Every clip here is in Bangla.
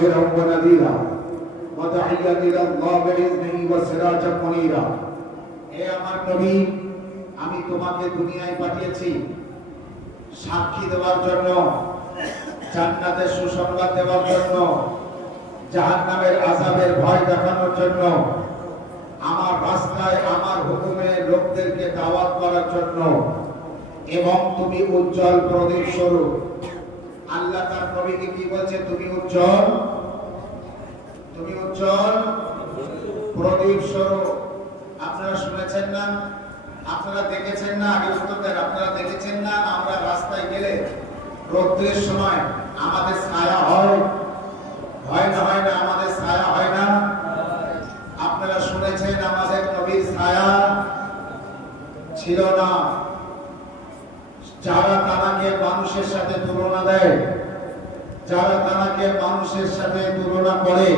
بشيرا ونذيرا وداعيا إلى الله بإذنه وسراجا منيرا হে আমার নবী আমি তোমাকে দুনিয়ায় পাঠিয়েছি সাক্ষী দেওয়ার জন্য জান্নাতের সুসংবাদ দেওয়ার জন্য জাহান্নামের আযাবের ভয় দেখানোর জন্য আমার রাস্তায় আমার হুকুমে লোকদেরকে দাওয়াত করার জন্য এবং তুমি উজ্জ্বল প্রদীপ স্বরূপ আল্লাহ তার নবীকে কি বলছে তুমি উজ্জ্বল প্রদীপ স্বরূপ আপনারা শুনেছেন না আপনারা দেখেছেন না আগে উত্তর দেন আপনারা দেখেছেন না আমরা রাস্তায় গেলে রোদ্রের সময় আমাদের ছায়া হয় না আমাদের ছায়া হয় না আপনারা শুনেছেন আমাদের নবীর ছায়া ছিল না যারা তাকে মানুষের সাথে তুলনা দেয় যারা তাকে মানুষের সাথে তুলনা করে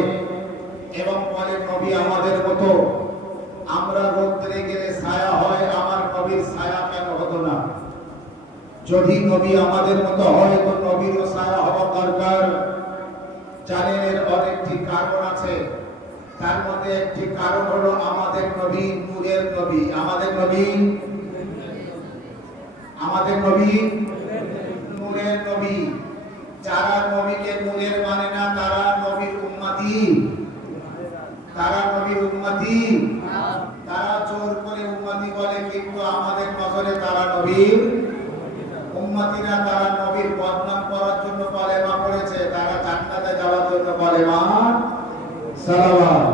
এবং বলে নবী আমাদের মতো আমরা রোদ্রে গেলে ছায়া হয় আমার নবীর ছায়া কেন হতো না যদি নবী আমাদের মতো হয় তো নবীরও ছায়া হওয়া দরকার জানেন এর অনেকটি কারণ আছে তার মধ্যে একটি কারণ হলো আমাদের নবী নূরের নবী আমাদের নবী নূরের নবী যারা নবীকে নূরের মানে না তারা নবীর উম্মতি তারা জোর করে উম্মতি বলে কিন্তু আমাদের নজরে তারা নবীর উম্মতি না তারা নবীর বদনাম করার জন্য কলেমা পড়েছে তারা জান্নাতে যাওয়ার জন্য কলেমা সালাওয়াত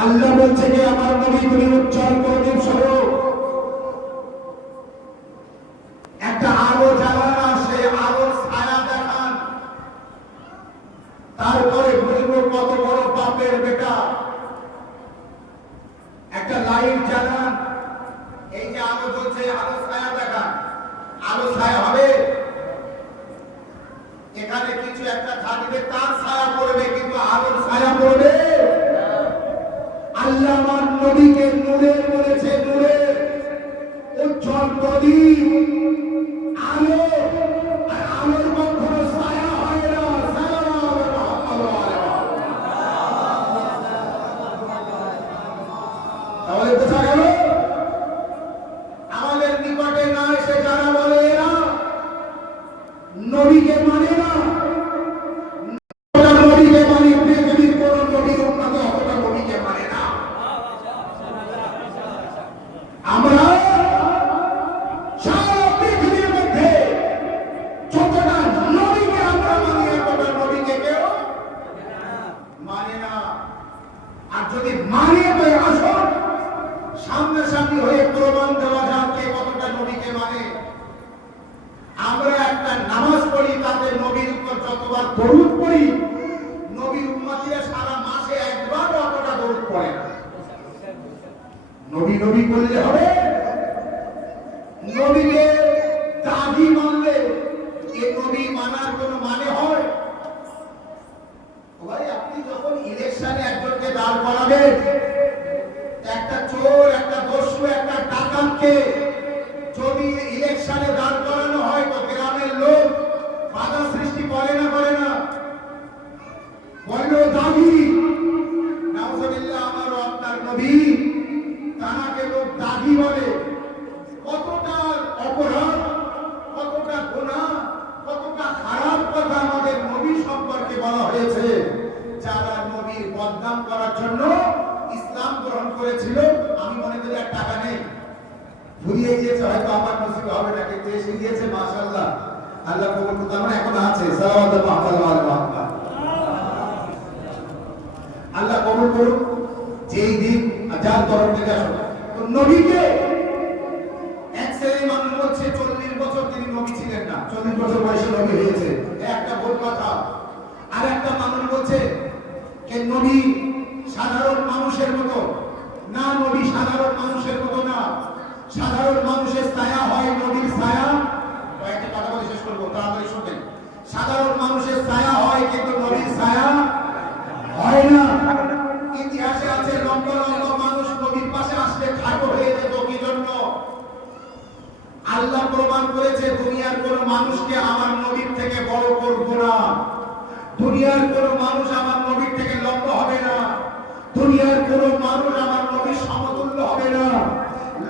আল্লাহ বলছে যে আমার নবী তুমি উজ্জ্বল প্রদীপ স্বরূপ একটা আলো জ্বালান আসে আলোর ছায়া দেখান তারপরে বলবো কত বড় পাপের বেটা একটা লাইট জ্বালান এই যে আলো জ্বলছে আলো ছায়া দেখান আলো ছায়া হবে এখানে কিছু একটা থাকবে তার ছায়া পড়বে কিন্তু আলোর ছায়া পড়বে আল্লাহ আমার নবীকে নূরে বলেছে নূরে উজ্জ্বল প্রদীপ আলো আর আলোর কখনো ছায়া হয় না তাহলে বোঝা গেল আমাদের নিকটে না এসে যারা বলে এরা নবীকে মানে না নবীকে মানে পৃথিবীর কোন নবীর উন্নত অতটা নবীকে মানে না আমরা সারা পৃথিবীর মধ্যে যতটা নবীকে আমরা মানি এতটা নবীকে কেউ মানে না আর যদি মানে তো আসুন সামনাসামনি হয়ে প্রমাণ দেওয়া যাক কে কতটা নবীকে মানে আমরা একটা নামাজ পড়ি তাতে নবীর উপর যতবার দরুদ পড়ি নবীর উম্মতিরা সারা মাসে একবার অতটা দরুদ পড়ে না নবী নবী বললে হবে নবীকে দাগি মানলে এই নবী মানার কোনো মানে হয় ভাই আপনি যখন ইলেকশনে একজনকে দাঁড় করাবেন একটা চোর একটা দস্যু একটা ডাকাতকে যদি ইলেকশনে দাঁড় করানো হয় তো গ্রামের লোক বাধা সৃষ্টি করে না বলল দাগি নাউজুবিল্লাহ আমার আপনার নবী তাকে লোক দাগি বলে কতটা অপরাধ কতটা গুনাহ কতটা খারাপ কথা আমাদের নবী সম্পর্কে বলা হয়েছে যারা নবীর বদনাম করার জন্য ইসলাম গ্রহণ করেছিল আমি মনে করি আর টাকা নেই ভুলিয়ে গিয়েছে হয়তো আমার নসিব হবে না কিন্তু এসে গিয়েছে মাশাআল্লাহ আল্লাহ কবুল করতে আমরা এখন আছে সালাওয়াত মাহমুদ আল্লাহ কবুল করুক যেই দিন যার তরফ থেকে আসুন তো নবীকে এক শ্রেণীর মানুষ বলছে 40 বছর তিনি নবী ছিলেন না 40 বছর বয়সে নবী হয়েছে একটা ভুল কথা আর একটা মানুষ বলছে যে নবী সাধারণ মানুষের মতো না নবী সাধারণ মানুষের মতো না সাধারণ মানুষের ছায়া হয় নবীর ছায়া কয়েকটা কথা বলে শেষ করবো তাড়াতাড়ি শুনবেন সাধারণ মানুষের ছায়া হয় কিন্তু নবীর ছায়া হয় না ইতিহাসে আছে লম্বা লম্বা মানুষ নবীর পাশে আসলে খাটো হয়ে যেত কি জন্য আল্লাহ প্রমাণ করেছে দুনিয়ার কোন মানুষকে আমার নবীর থেকে বড় করব না, দুনিয়ার কোন মানুষ আমার নবীর থেকে লম্বা হবে না, দুনিয়ার কোন মানুষ আমার নবীর সমতুল্য হবে না।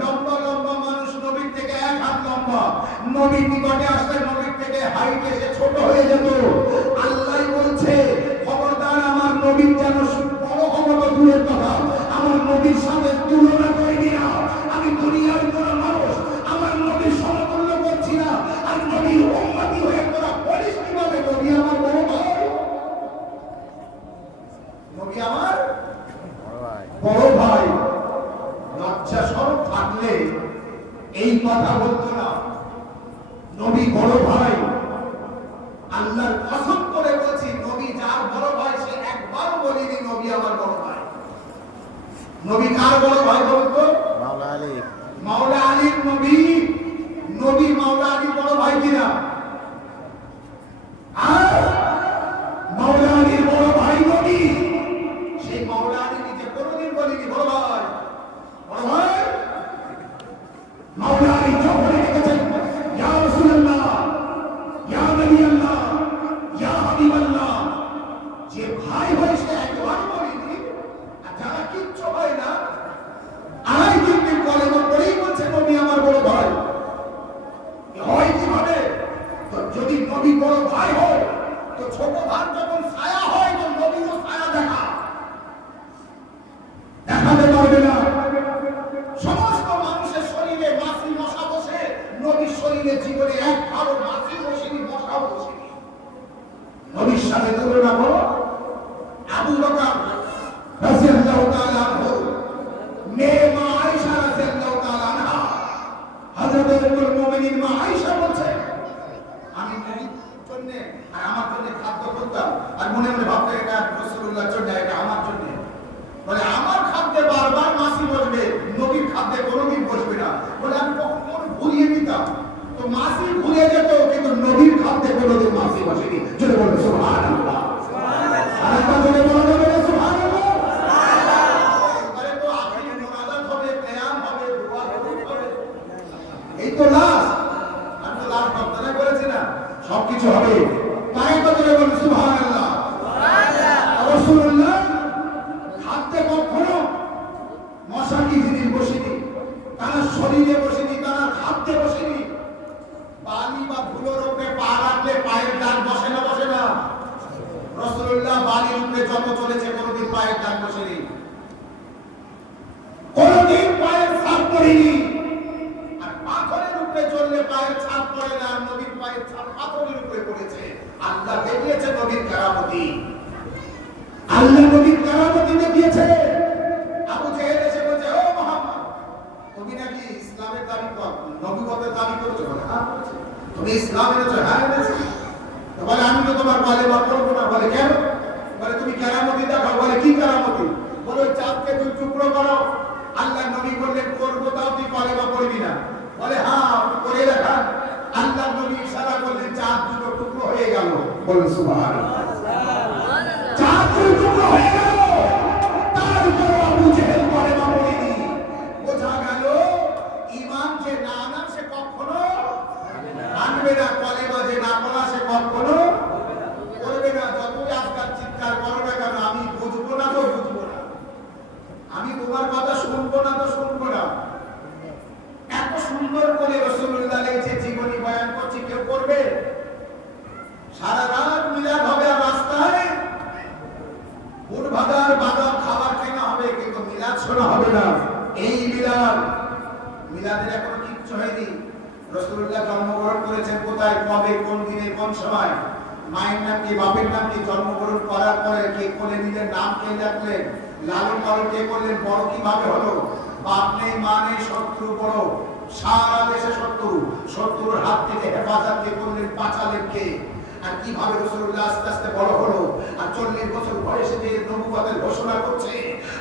লম্বা লম্বা মানুষ নবীর থেকে 1 হাত লম্বা, নবীর নিকটে আসলে নবীর থেকে হাইট এসে ছোট হয়ে যেত। আল্লাহ বলছে খবরদার আমার নবীর যেন বড় হবো তো দূরের কথা, আমার নবীর সাথে তুলনা করবি না। আমি দুনিয়ার কোন মানুষ আমার নবীর সমতুল্য করছি না, আর নবীর উম্মতি হয়ে তোরা বলিস কিভাবে নবী আমার বড় ভাই, নবী আমার বড় ভাই। লজ্জা শরম থাকলে এই কথা বলতো না, নবী বড় ভাই। আল্লাহর কসম করে বলছি, নবী যার বড় ভাই সে একবারও বলিনি নবী আমার বড় ভাই। নবী কার বড় ভাই বলতো? মাওলা আলী। মাওলা আলীর নবী, নবী মাওলা আলীর বড় ভাই কিনা? আর মাওলা আলীর বড় ভাই নবী, সেই মাওলা আলী নিজে কোনোদিন বলিনি বড় ভাই, বড় ভাই। মাওলা আলী যখন ডেকেছেন ইয়া রাসূলুল্লাহ, ইয়া নবী আল্লাহ, ইয়া হাবিব আল্লাহ, যে ভাই ভাই সে একবার বলিনি। আর যারা কিচ্ছু হয় না, আড়াই তিনদিন কলেমা পড়েই বলছে নবী আমার বড় ভাই, হয় কিভাবে? তো যদি নবী বড় ভাই হয় তো ছোট ভাই যখন ছায়া হয় তো নবীও ছায়া দেখাতে পারবে না। সমস্ত মানুষের শরীরে মাছি মশা বসে, নবীর শরীরে জীবনে একবারও মাছি বসেনি, মশা বসেনি। নবীর সাথে তুলনা করো আবু বকর রাদিয়াল্লাহু তাআলা আনহু, মেয়ে মা আয়েশা রাদিয়াল্লাহু তাআলা আনহা, হযরত উম্মুল মুমিনিন মা আয়েশা বলছেন আমি নবীর জন্য আর আমার জন্য খাদ্য করতাম, আর মনে মনে ভাবতে এটা রাসূলুল্লাহর জন্য, এটা আমার জন্য। বলে আমার খাদ্যে বারবার মাছি বসবে, নবীর খাদ্যে কোনোদিন বসবে না। বলে আমি কখন ভুলিয়ে দিতাম, তো মাছি ভুলে যেত, কিন্তু নবীর খাদ্যে কোনোদিন মাছি বসেনি। যদি বলে সুবহানাল্লাহ, আরেকবার বলে বলো সুবহানাল্লাহ। এবারে তো আখিরি মুনাজাত হবে, কিয়াম হবে, দোয়া হবে, এই তো লাস্ট। আমি তো লাস্ট বক্তব্য করেছি না, সবকিছু হবে। তাই তো বলে বলো সুবহানাল্লাহ, সুবহানাল্লাহ। রাসূলুল্লাহ খাদ্যে কখনো মশা কি জিনিস বসেনি, তারা শরীরে বসেনি, তারা খাদ্যে বসেনি। বালি বা ধুলোর উপরে পা রাখলে পায়ের দাগ বসে না? বসে না। রাসূলুল্লাহ বালির উপরে যত চলেছে কোনোদিন পায়ের দাগ বসেনি, কোনোদিন পায়ের ছাপ পড়েনি। আর পাথরের উপরে চললে পায়ের ছাপ পড়ে না, নবীর পায়ের ছাপ পাথরের উপরে পড়েছে। আল্লাহ দেখিয়েছে নবীর কারামতি, আল্লাহ নবীর কারামতি দেখিয়েছে। আবু জেহেল এসে বলছে ও মুহাম্মদ, তুমি নাকি ইসলামের দাবি করো, নবুয়তের দাবি করছো? বলে হ্যাঁ করছি। তুমি ইসলাম এনেছো? হ্যাঁ এনেছি। তো বলে আমি তো তোমার কালেমা পড়বো না। বলে কেন? বলে তুমি কারামতি দেখাও। বলে কি কারামতি? বলে চাঁদকে তুই টুকরো করো। আল্লাহ নবী বললেন করবো, তাও তুই কালেমা পড়বি না। বলে হ্যাঁ করে দেখা। আল্লাহ নবী ইশারা করলেন, চাঁদ দুটো টুকরো হয়ে গেল। বলে সুবহানাল্লাহ, চাঁদ দুটো টুকরো হয়ে গেল। তারপর আবু জেহেল কালেমা পড়েনি। বোঝা গেল ঈমান যে না আনা সে কখনো আনবে না, কালেমা যে না পড়া সে কখনো করবে না। যতই আজকাল চিৎকার করো না কেন, আমি বুঝবো না তো বুঝবো না, আমি তোমার কথা শুনবো না তো শুনবো না। এত সুন্দর করে রাসূলুল্লাহ যে জীবনী বয়ান করছি, কেউ করবে? সারা রাত মিলাদ হবে আর রাস্তায় বুট ভাদার বাদাম খাবার কেনা হবে, কিন্তু মিলাদ শোনা হবে না। এই মিলাদের এখনো কিচ্ছু হয়নি। রাসূলুল্লাহ জন্মগ্রহণ করেছেন কোথায়, কবে, কোন দিনে, কোন সময়, মায়ের নাম কি, বাপের নাম কি, জন্মগ্রহণ করার পরে কে কোলে নিলেন, নাম কে রাখলেন, লালন পালন কে করলেন, বড় কিভাবে হলো, বাপ নেই মা নেই, শত্রু বড়, সারা দেশে শত্রুর হাত থেকে হেফাজত কে করলেন, বাঁচালেন কে, আর কিভাবে রাসূলুল্লাহ আস্তে আস্তে বড় হলো, আর 40 বছর বয়সে যে নবুয়তের ঘোষণা করছে,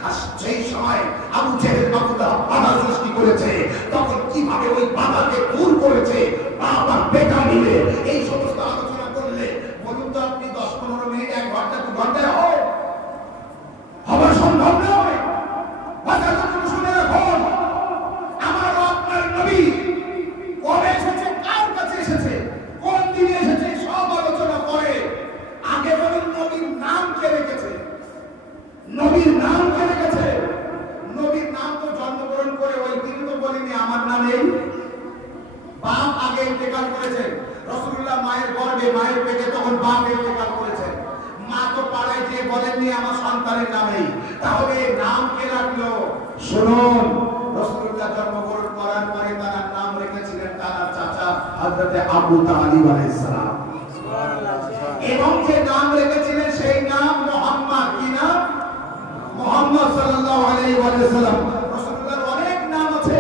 আর সেই সময় আবু জেহেল আবু লাহাব বাধা সৃষ্টি করেছে, তখন কিভাবে ওই বাধাকে দূর করেছে বাপ আর বেটা মিলে। এই সমস্ত আলোচনা করলে বলুন তো আপনি 10-15 মিনিট, 1 ঘন্টা, 2 ঘন্টায় হয়? হওয়া সম্ভব নয়। কথাগুলো শুনে রাখুন, আমার আপনার নবী কবে এসেছে, কার কাছে এসেছে, কোন দিনে এসেছে, বাপ ইন্তেকাল করেছেন, মা তো পাড়ায় গিয়ে বলেননি আমার সন্তানের নামেই, তাহলে নাম কে রাখলো? শুনুন, রাসূলুল্লাহ জন্মগ্রহণ করার পরে তার নাম রেখেছিলেন তার চাচা হযরত আবু তালিব আলাইহিস সালাম। এবং যে নাম রেখেছিলেন সেই নাম মুহাম্মদ। কি নাম? মুহাম্মদ সাল্লাল্লাহু আলাইহি ওয়াসাল্লাম। রাসূলুল্লাহর অনেক নাম আছে,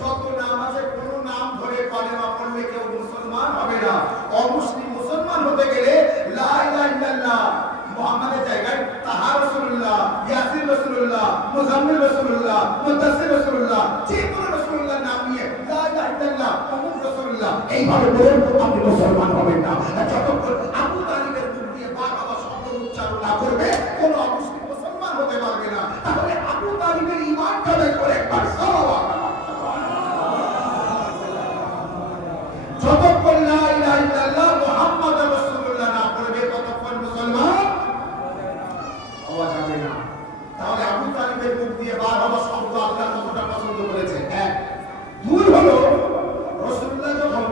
যত নাম আছে কোন নাম ধরে কলেমা পড়লে কেউ মুসলমান হবে না। অমুসলিম মুসলমান হতে গেলে লা ইলাহা ইল্লাল্লাহ, মুহাম্মাদের জায়গায় তাহা রাসূলুল্লাহ, ইয়াসিন রাসূলুল্লাহ, মুজাম্মিল রাসূলুল্লাহ, মুদাসসির রাসূলুল্লাহ, যে কোনো রাসূলুল্লাহর নাম নিয়ে লা ইলাহা ইল্লাল্লাহ মুহাম্মদ রাসূলুল্লাহ এইভাবে বলেন, আপনি মুসলমান হবেন না। যতক্ষণ আবু তালিবের মুখ দিয়ে বা বাবা শব্দ উচ্চারণ না করবে কোন অমুসলিম মুসলমান হতে পারবে না। তাহলে আবু তালিবের ঈমান কায়েম করে একবার সাল্লাল্লাহু আলাইহি ওয়াসাল্লাম। যতক্ষণ লা ইলাহা ইল্লাল্লাহ মুহাম্মাদুর রাসূলুল্লাহ না পড়বে ততক্ষণ মুসলমান হওয়া যাবে না। তাহলে আবু তালিবের মুখ দিয়ে বার হওয়া শব্দ আল্লাহ কতটা পছন্দ করেছে? এক, দুই হলো রাসূলুল্লাহ যখন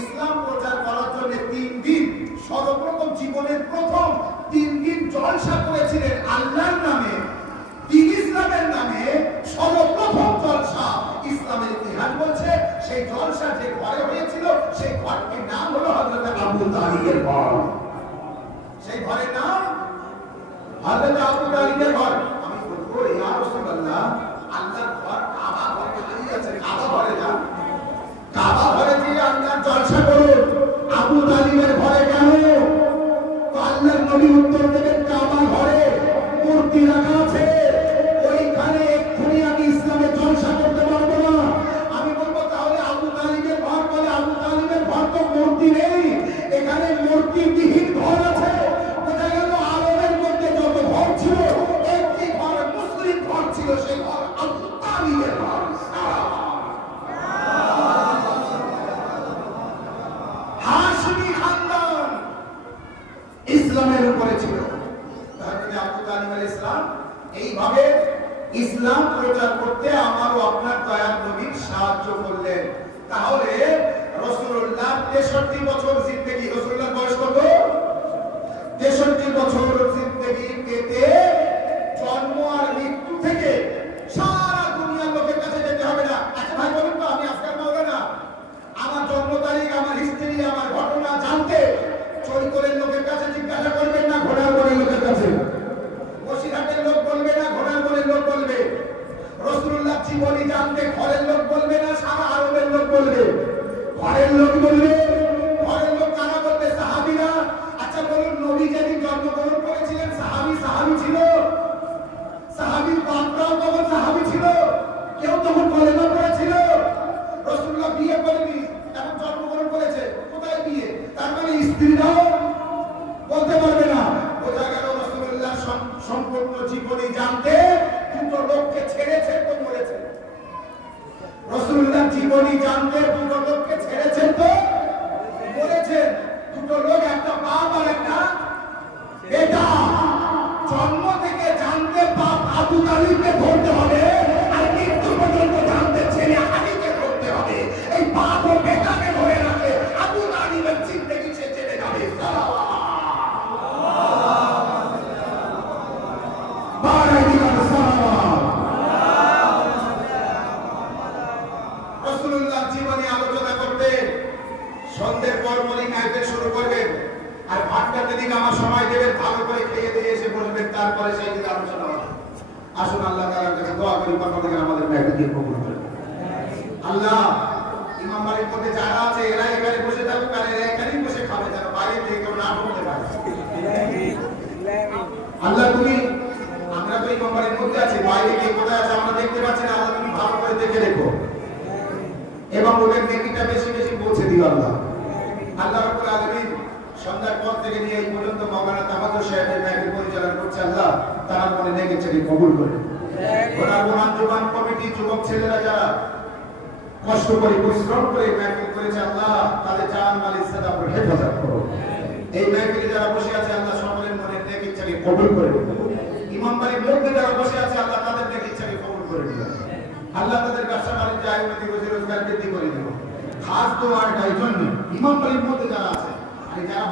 ইসলাম প্রচার করার জন্য 3 দিন, সর্বপ্রথম জীবনের প্রথম 3 দিন জলসা করেছিলেন আল্লাহর নামে, দ্বীন ইসলামের নামে। সর্বপ্রথম জলসা ইসলামের ইতিহাস বলছে সেই জলসা যে ঘরে হয়েছিল সেই ঘরটির নাম হলো হযরত আবু তালিবের ঘর। সেই ঘরের নাম হযরত আবু তালিবের ঘর। আমি বলবো ইয়া রাসূলুল্লাহ, আল্লাহর ঘর কাবা ঘরে খালি আছে, কাবা ঘরে যান, কাবা ঘরে গিয়ে আল্লাহর জলসা করুন, আবু তালিবের ঘরে কেন? তো আল্লাহর নবী উত্তর দেবেন, কাবা ঘরে মূর্তি রাখা আছে, ওইখানে এক্ষুনি আমি ইসলামে জলসা করতে পারবো না। আমি বলবো তাহলে আবু তালিবের ঘর বলে, আবু তালিবের ঘর তো মূর্তি নেই, এখানে মূর্তিবিহীন ঘর আছে। বোঝা গেল আরবের মধ্যে যত ঘর ছিল একটি ঘর মুসলিম ঘর ছিল, সেই ঘর আবু তালিবের ঘর। হাশমি খানদান ইসলামের উপরে ছিল। হযরত আবু তালিব আলাইহিস সালাম এইভাবে ইসলাম প্রচার করতে আমার ও আপনার দয়ার নবীর সাহায্য করলেন। তাহলে রাসূলুল্লাহ 63 বছর জিন্দেগি, রাসূলুল্লাহর বয়স কত? 63 বছর জিন্দেগি পেতে জন্ম আর মৃত্যু থেকে সারা দুনিয়ার লোকের কাছে যেতে হবে না। আচ্ছা ভাই বলুন তো, আমি আজকাল মাওলানা আমার জন্ম তারিখ, আমার হিস্ট্রি, আমার ঘটনা জানতে চৈতরের লোকের কাছে জিজ্ঞাসা করবেন না ঘোড়ার বনের লোকের কাছে? বসিরহাটের লোক বলবে না ঘোড়ার বনের লোক বলবে? রাসূলুল্লাহ জীবনী জানতে ঘরের লোক বলবে না সারা আরবের লোক বলবে? ঘরের লোক বলবে। ঘরের লোক কারা বলবে? সাহাবীরা। আচ্ছা বলুন, নবী যেদিন জন্মগ্রহণ করেছিলেন সাহাবী ছিল? সাহাবীর বাপরাও তখন সাহাবী ছিল? কেউ তখন কলেমা পড়েছিল? রাসূলুল্লাহ বিয়ে করেনি, এখন জন্মগ্রহণ করেছে, কোথায় বিয়ে? তার মানে স্ত্রীরাও বলতে পারবে না। বোঝা গেল রাসূলুল্লাহ সম্পূর্ণ জীবনী জানতে দুটো লোককে ছেড়েছেন তো মরেছে। রাসূলুল্লাহ জীবনী জানতে দুটো লোককে ছেড়েছেন তো মরেছেন। দুটো লোক, একটা বাপ আর একটা বেটা। জন্ম থেকে জানতে বাপ আবু তালিবকে ধরতে হবে, আর মৃত্যু পর্যন্ত জানতে ছেলে আলীকে ধরতে হবে। এই বাপ ও বেটাকে ধরে রাখলে আবু তালিবের জিন্দেগি সে চলে যাবে। রাসূলুল্লাহ জীবনী আলোচনা করতে সন্ধ্যের পর মর্নিং নাইটে শুরু করবেন, আর ভাতটাতে দিকে আমার সময় দেবেন, ভালো করে খেয়ে দিয়ে এসে বসবেন, তারপরে সেই দিকে আলোচনা হবে। আসুন আল্লাহ তাআলার কাছে দোয়া করি, পরমাত্মা আমাদের মেহনতকে কবুল করুন। আল্লাহ, ইমাম বাড়ির মধ্যে যারা আছে এরা এখানে বসে থাকুক, আর এরা এখানেই বসে খাবে, যেন বাইরে থেকে কেউ না ঢুকতে পারে। আল্লাহ তুমি, আমরা তো ইমাম বাড়ির মধ্যে আছি, বাইরে কে কোথায় আছে আমরা দেখতে পাচ্ছি না। আল্লাহ তুমি ভালো করে দেখে রেখো এবং ওদের নেকিটা বেশি বেশি পৌঁছে দিও। আল্লাহ আল্লাহ রাব্বুল আলামিন সন্ধ্যার পর থেকে নিয়ে এই পর্যন্ত মাওলানা তামাদ্দুর সাহেবের মাহফিল পরিচালনা করছে। আল্লাহ তার মনে নেকি ছেড়ে কবুল করে। ওনার বোনান জবান কমিটি যুবক ছেলেরা যারা কষ্ট করে পরিশ্রম করে মাহফিল করেছে, আল্লাহ তাদের জান মাল ইজ্জত আপনি হেফাজত করো। এই মাহফিলে যারা বসে আছে আল্লাহ সকলের মনে নেকি ছেড়ে কবুল করে। ইমাম বাড়ির মধ্যে যারা বসে আছে আল্লাহ তাদের নেকি ছেড়ে কবুল করে দিও। আল্লাহ তাদের ব্যবসা বাণিজ্য আয়ুর্বেদিক রোজি রোজগার বৃদ্ধি করে দিও। খাস দোয়ার জন্য ইমাম বাড়ির মধ্যে যারা আছে, যারা